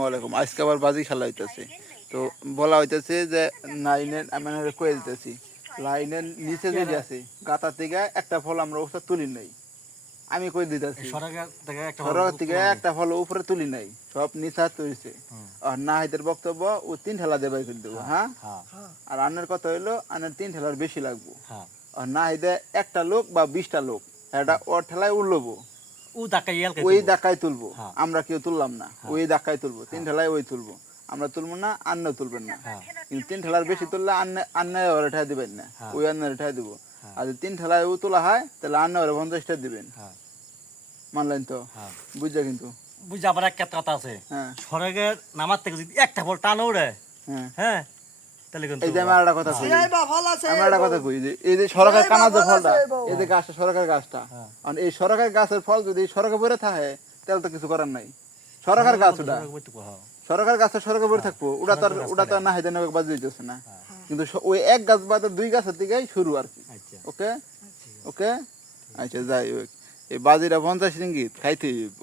ওয়ালাইকুম। আজকে আবার বাজি খেলা হইতেছে, তো বলা হইতেছে যে লাইনের আমি কয়ে দিতেছি লাইনের নিচে যদি আছে গাতা থেকে একটা ফল আমরা উপরে তুলি নাই। আমি কই দিতেছি সরকার থেকে একটা ফল উপরে তুলি নাই, সব নিচা তুলছে। আর না হাইদের বক্তব্য ও 3 ঠেলা দেবাই করে দেবো। হ্যাঁ, আর আনের কথা হইলো আনের 3 ঠেলার বেশি লাগবো। আর না হাইদে একটা লোক বা 20টা লোক এটা ওর ঠেলায় উঠলবো, ওই ডাকাই তুলবো। আমরা কেউ তুললাম না, ওই ডাকাই তুলবো। 3 ঠেলায় ওই তুলবো, আমরা তুলবো না, আন্না তুলবেন না। কিন্তু 3 ঠেলার বেশি তুললে আন্না ওরা ঠেয়া দিবেন না, ওই আন্নার ঠেয়া দিব। আর যদি 3 ঠেলায় ও তোলা হয় তাহলে আন্না ওরা 50টা দিবেন। মানলেন তো? বুঝা কিন্তু বুঝা। আবার একটা কথা আছে, সড়কের নামার থেকে যদি একটা ফল টানো ওরে, হ্যাঁ তাহলে কিন্তু এই যে আমার একটা কথা কই, আমার একটা কথা কই যে এই যে সরকার কানা যে ফলটা, এই যে গাছটা সরকার গাছটা, আর এই সরকার গাছের ফল যদি সরকার পরে থাকে তাহলে তো কিছু করার নাই। সরকার গাছ ওটা, সরকার গাছে সরকার পরে থাকবো, ওটা তো না হাইতে নেবে বাজি দিতেছে না। কিন্তু ওই এক গাছ বাদে 2 গাছের দিকেই শুরু আর কি। ওকে ওকে, আচ্ছা যাই হোক, এই বাজিটা 50 রিঙ্গিত খাইতে হইব।